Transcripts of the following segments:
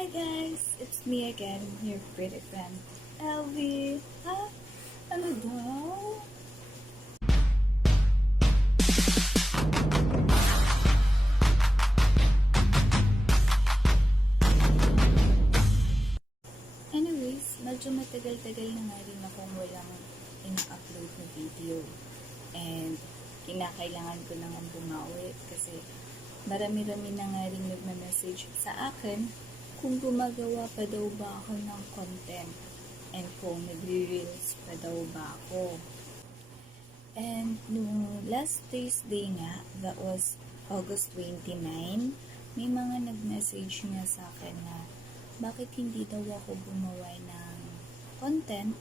Hi guys! It's me again, your pretty friend, Elvie. Ha? Ano daw? Anyways, medyo matagal-tagal na nga rin akong walang ina-upload na video. And kinakailangan ko nang bumawi kasi marami-rami na nga rin nagma-message sa akin kung gumagawa pa daw ba ako ng content and kung nagre-reels pa daw ba ako. And nung last Thursday nga, that was August 29, may mga nag-message nga sa akin na bakit hindi daw ako gumawa ng content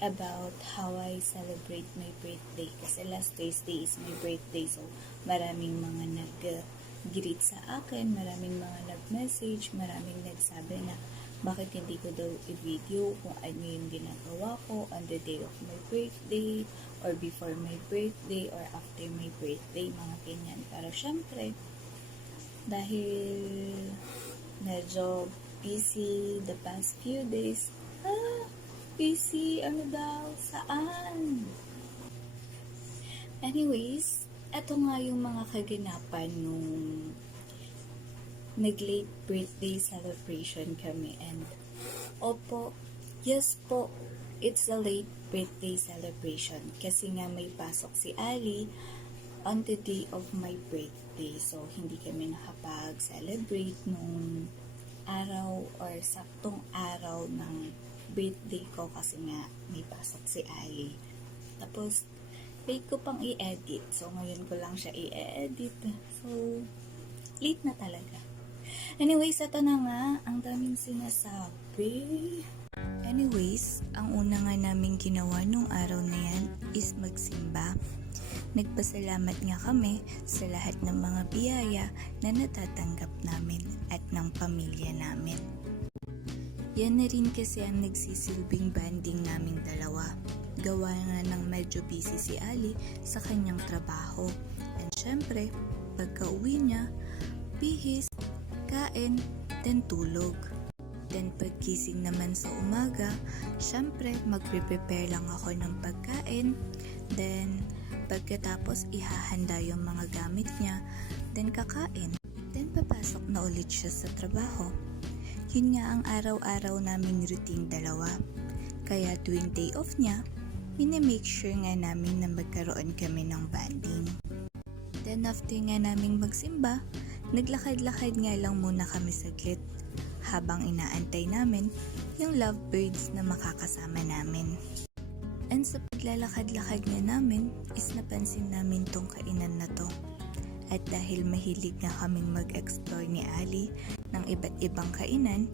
about how I celebrate my birthday. Kasi last Thursday is my birthday, so maraming mga nag-greet sa akin, maraming mga nag-message, maraming nagsabi na bakit hindi ko daw i-video kung ano yung ginagawa ko on the day of my birthday, or before my birthday, or after my birthday, mga ganyan. Pero syempre, dahil medyo busy the past few days, busy, ano daw, saan? Anyways, eto nga yung mga kaganapan nung nag-late birthday celebration kami. And opo, yes po, it's a late birthday celebration kasi nga may pasok si Ali on the day of my birthday. So, hindi kami nakapag-celebrate nung araw or saktong araw ng birthday ko kasi nga may pasok si Ali. Tapos, wait ko pang i-edit. So, ngayon ko lang siya i-edit. So, late na talaga. Anyways, ito na nga. Ang daming sinasabi. Anyways, ang una nga namin ginawa nung araw na yan is magsimba. Nagpasalamat nga kami sa lahat ng mga biyaya na natatanggap namin at ng pamilya namin. Yan na rin kasi ang nagsisilbing banding naming dalawa. Gawa nga ng medyo busy si Ali sa kanyang trabaho. And syempre, pagka uwi niya, bihis, kain, then tulog. Then pagkising naman sa umaga, syempre magpe-prepare lang ako ng pagkain. Then pagkatapos ihahanda yung mga gamit niya, then kakain. Then papasok na ulit siya sa trabaho. Yun nga ang araw-araw naming routine dalawa. Kaya tuwing day off niya, minamake sure nga namin na magkaroon kami ng banding. Then after nga naming magsimba, naglakad-lakad nga lang muna kami saglit habang inaantay namin yung lovebirds na makakasama namin. And sa paglalakad-lakad nga namin is napansin namin tong kainan na to. At dahil mahilig nga kaming mag-explore ni Ali ng iba't ibang kainan,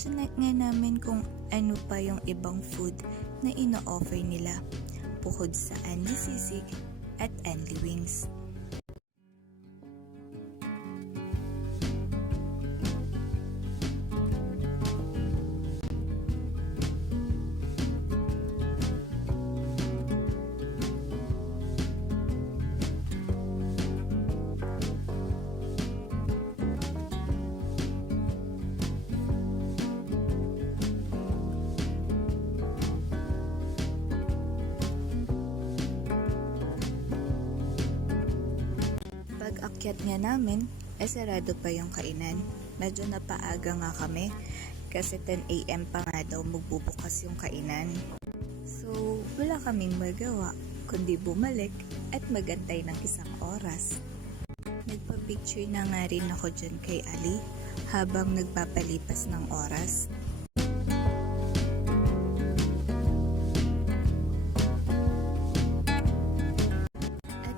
chinek nga namin kung ano pa yung ibang food na ino-offer nila bukod sa Anli Sisig at Anli Wings. Pag-akyat nga namin, sarado pa yung kainan. Medyo napaaga nga kami kasi 10 AM pa nga daw magbubukas yung kainan. So, wala kaming magawa kundi bumalik at magantay ng isang oras. Nagpa-picture na nga rin ako dyan kay Ali habang nagpapalipas ng oras.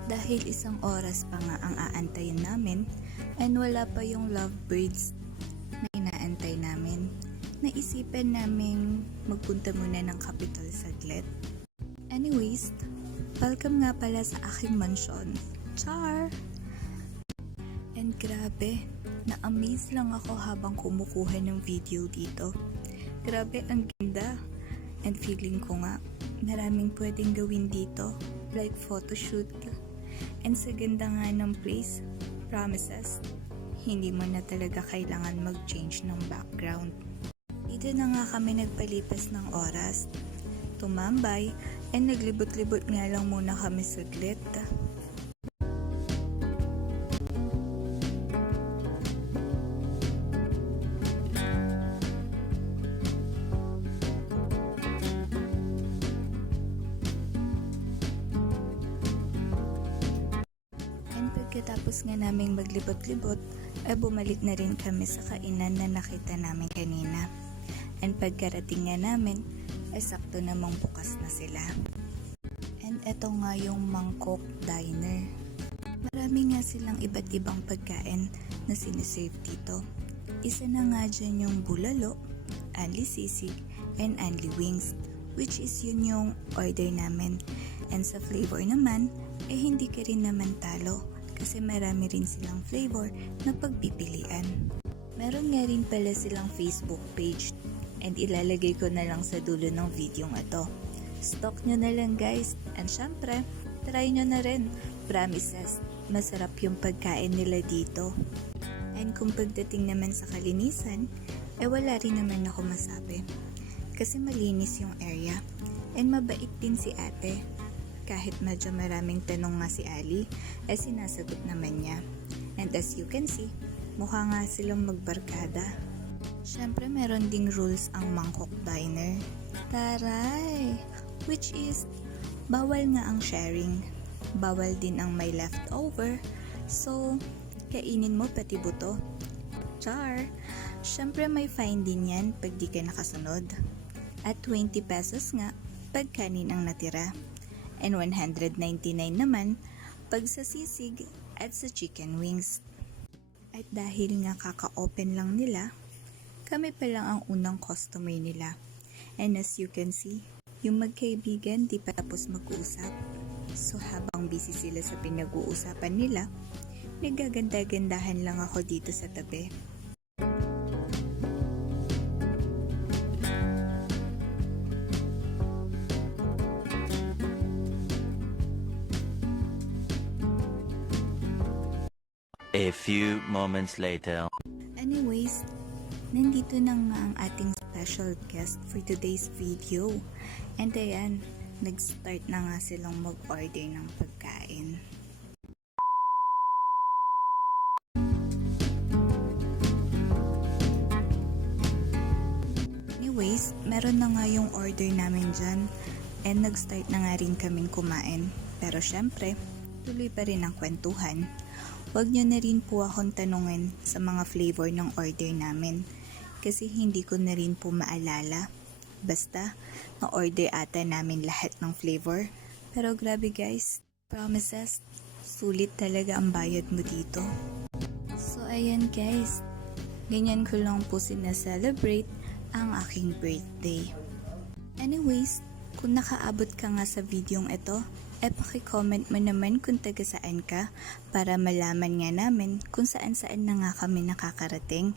Dahil isang oras pa nga ang aantayin namin and wala pa yung lovebirds na inaantay namin, naisipan naming magpunta muna ng Capitol saglit. Anyways, welcome nga pala sa aking mansyon. Char! And grabe, na-amaze lang ako habang kumukuha ng video dito. Grabe, ang ganda. And feeling ko nga, maraming pwedeng gawin dito, like photoshoot. And sa ganda nga ng place, promises, hindi mo na talaga kailangan mag-change ng background. Dito na nga kami nagpalipas ng oras, tumambay, and naglibot-libot nga lang muna kami saglit. Pagkatapos nga naming maglibot-libot, ay bumalik na rin kami sa kainan na nakita namin kanina. And pagkarating nga namin, ay sakto namang bukas na sila. And eto nga yung Mangkok Diner. Marami nga silang iba't ibang pagkain na sinisave dito. Isa na nga dyan yung bulalo, anli sisig, and anli wings, which is yun yung order namin. And sa flavor naman, ay hindi ka rin naman talo kasi marami rin silang flavor na pagpipilian. Meron nga rin pala silang Facebook page and ilalagay ko na lang sa dulo ng video ito. Stalk nyo na lang guys, and syempre, try nyo na rin. Promises, masarap yung pagkain nila dito. And kung pagdating naman sa kalinisan, wala rin naman ako masabi. Kasi malinis yung area and mabait din si ate. Kahit medyo maraming tanong nga si Ali, sinasagot naman niya. And as you can see, mukha nga silang magbarkada. Syempre meron ding rules ang Mangkok Diner. Taray! Which is, bawal nga ang sharing. Bawal din ang may leftover. So, kainin mo pati buto. Char! Syempre may fine din yan pag di ka nakasunod. At 20 pesos nga pag kanin ang natira. And 199 naman pag sa sisig at sa chicken wings. At dahil nga kaka-open lang nila, kami pa lang ang unang customer nila. And as you can see, yung magkaibigan di pa tapos mag-usap. So habang busy sila sa pinag-uusapan nila, nagaganda-gandahan lang ako dito sa tabi. A few moments later. Anyways, nandito na nga ang ating special guest for today's video. And ayan, nag-start na nga silang mag-order ng pagkain. Anyways, meron na nga yung order namin dyan. And nag-start na nga rin kaming kumain. Pero syempre, tuloy pa rin ang kwentuhan. Huwag nyo na rin po akong tanungin sa mga flavor ng order namin kasi hindi ko na rin po maalala. Basta, na-order ata namin lahat ng flavor. Pero grabe guys, promises, sulit talaga ang bayad mo dito. So ayan guys, ganyan ko lang po sinaselebrate ang aking birthday. Anyways, kung nakaabot ka nga sa videong ito, paki-comment mo naman kung taga saan ka para malaman nga namin kung saan-saan na nga kami nakakarating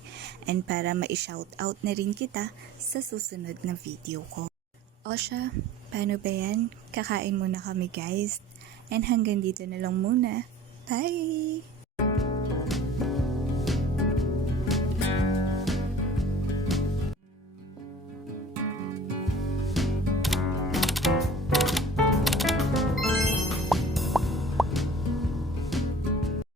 and para ma-shoutout na rin kita sa susunod na video ko. O siya, paano ba yan? Kakain muna kami guys. And hanggang dito na lang muna. Bye!